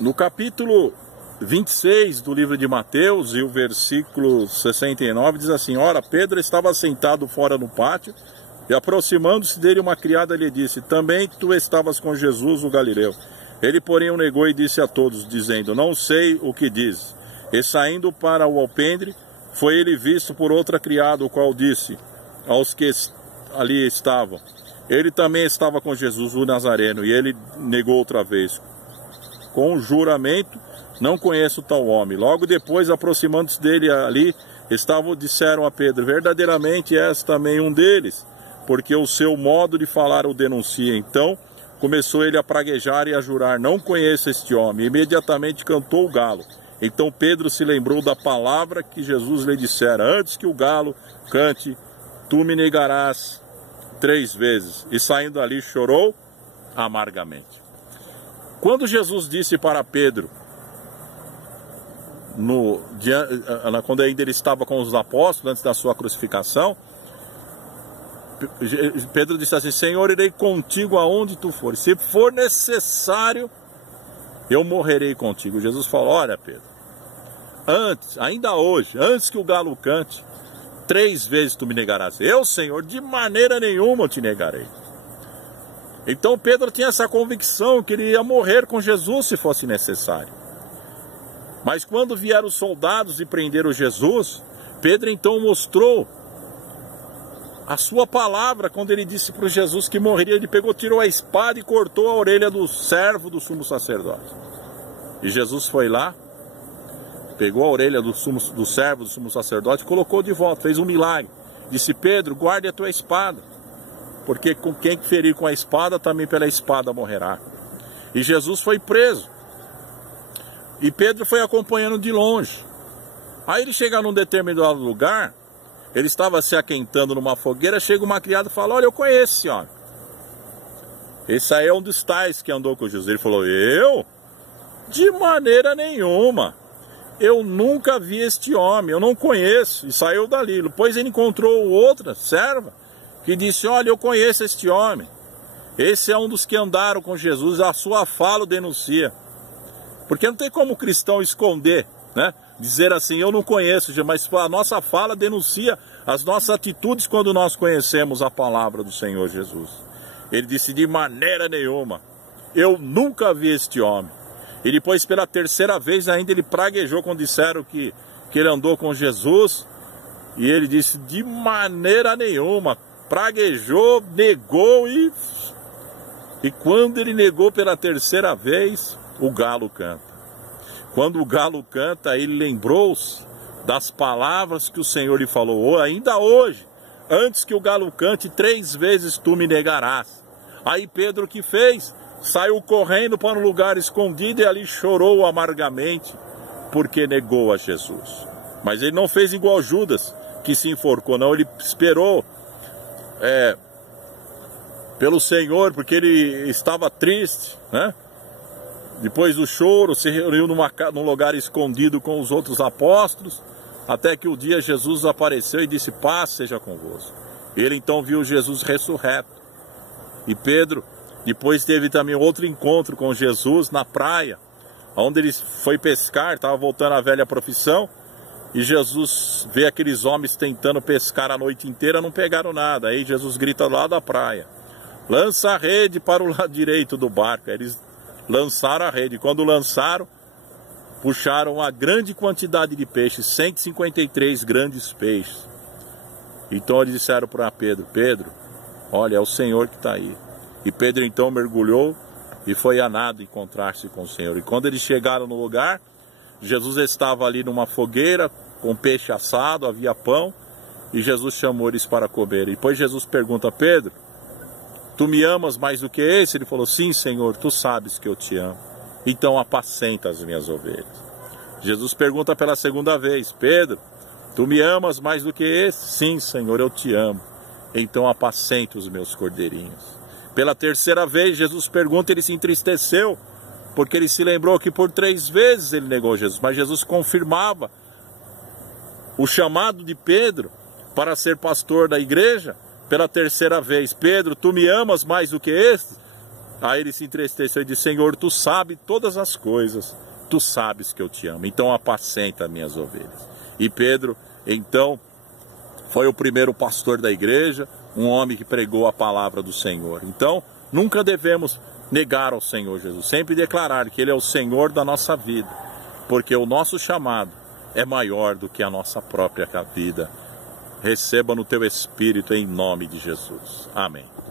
No capítulo 26 do livro de Mateus, e o versículo 69 diz assim: Ora, Pedro estava sentado fora no pátio, e aproximando-se dele uma criada lhe disse: Também tu estavas com Jesus o Galileu. Ele, porém, o negou e disse a todos, dizendo: Não sei o que diz. E saindo para o alpendre, foi ele visto por outra criada, o qual disse aos que ali estavam: Ele também estava com Jesus o Nazareno. E ele negou outra vez, com juramento: Não conheço tal homem. Logo depois, aproximando-se dele ali, disseram a Pedro: Verdadeiramente és também um deles, porque o seu modo de falar o denuncia. Então começou ele a praguejar e a jurar: Não conheço este homem. Imediatamente cantou o galo. Então Pedro se lembrou da palavra que Jesus lhe dissera: Antes que o galo cante, tu me negarás 3 vezes. E saindo ali chorou amargamente. Quando Jesus disse para Pedro, quando ainda ele estava com os apóstolos, antes da sua crucificação, Pedro disse assim: Senhor, irei contigo aonde tu fores. Se for necessário, eu morrerei contigo. Jesus falou: Olha, Pedro, ainda hoje, antes que o galo cante, 3 vezes tu me negarás. Eu, Senhor, de maneira nenhuma eu te negarei. Então Pedro tinha essa convicção que ele ia morrer com Jesus se fosse necessário. Mas quando vieram os soldados e prenderam Jesus, Pedro então mostrou a sua palavra. Quando ele disse para Jesus que morreria, ele tirou a espada e cortou a orelha do servo do sumo sacerdote. E Jesus foi lá, pegou a orelha do servo do sumo sacerdote e colocou de volta, fez um milagre. Disse: Pedro, guarde a tua espada, porque com quem ferir com a espada, também pela espada morrerá. E Jesus foi preso. E Pedro foi acompanhando de longe. Aí ele chega num determinado lugar, ele estava se aquentando numa fogueira, chega uma criada e fala: Olha, eu conheço esse homem. Esse aí é um dos tais que andou com Jesus. Ele falou: Eu? De maneira nenhuma. Eu nunca vi este homem, eu não conheço. E saiu dali. Depois ele encontrou outra serva que disse: Olha, eu conheço este homem. Esse é um dos que andaram com Jesus, a sua fala o denuncia. Porque não tem como o cristão esconder, né? Dizer assim: eu não conheço, mas a nossa fala denuncia as nossas atitudes quando nós conhecemos a palavra do Senhor Jesus. Ele disse: de maneira nenhuma, eu nunca vi este homem. E depois, pela 3ª vez ainda, ele praguejou quando disseram que ele andou com Jesus. E ele disse: de maneira nenhuma. Praguejou, negou e quando ele negou pela 3ª vez, o galo canta. Quando o galo canta, ele lembrou-se das palavras que o Senhor lhe falou: ainda hoje, antes que o galo cante, 3 vezes tu me negarás. Aí Pedro, o que fez? Saiu correndo para um lugar escondido e ali chorou amargamente, porque negou a Jesus. Mas ele não fez igual Judas, que se enforcou, não. Ele esperou pelo Senhor, porque ele estava triste, né? Depois do choro, se reuniu num lugar escondido com os outros apóstolos, até que o dia Jesus apareceu e disse: Paz seja convosco. Ele então viu Jesus ressurreto. E Pedro depois teve também outro encontro com Jesus na praia, onde ele foi pescar, estava voltando à velha profissão, e Jesus vê aqueles homens tentando pescar a noite inteira, não pegaram nada. Aí Jesus grita lá da praia: Lança a rede para o lado direito do barco. Aí eles lançaram a rede. Quando lançaram, puxaram uma grande quantidade de peixes, 153 grandes peixes. Então eles disseram para Pedro: Pedro, olha, é o Senhor que está aí. E Pedro então mergulhou e foi a nado encontrar-se com o Senhor. E quando eles chegaram no lugar, Jesus estava ali numa fogueira com peixe assado, havia pão, e Jesus chamou eles para comer. E depois Jesus pergunta: Pedro, tu me amas mais do que esse? Ele falou: Sim, Senhor, tu sabes que eu te amo. Então apacenta as minhas ovelhas. Jesus pergunta pela 2ª vez: Pedro, tu me amas mais do que esse? Sim, Senhor, eu te amo. Então apacenta os meus cordeirinhos. Pela 3ª vez, Jesus pergunta, ele se entristeceu, porque ele se lembrou que por 3 vezes ele negou Jesus. Mas Jesus confirmava o chamado de Pedro para ser pastor da igreja. Pela 3ª vez: Pedro, tu me amas mais do que este? Aí ele se entristeceu e disse: Senhor, tu sabes todas as coisas, tu sabes que eu te amo, então apacenta minhas ovelhas. E Pedro, então, foi o primeiro pastor da igreja, um homem que pregou a palavra do Senhor. Então, nunca devemos negar ao Senhor Jesus, sempre declarar que Ele é o Senhor da nossa vida, porque o nosso chamado é maior do que a nossa própria vida. Receba no teu espírito em nome de Jesus. Amém.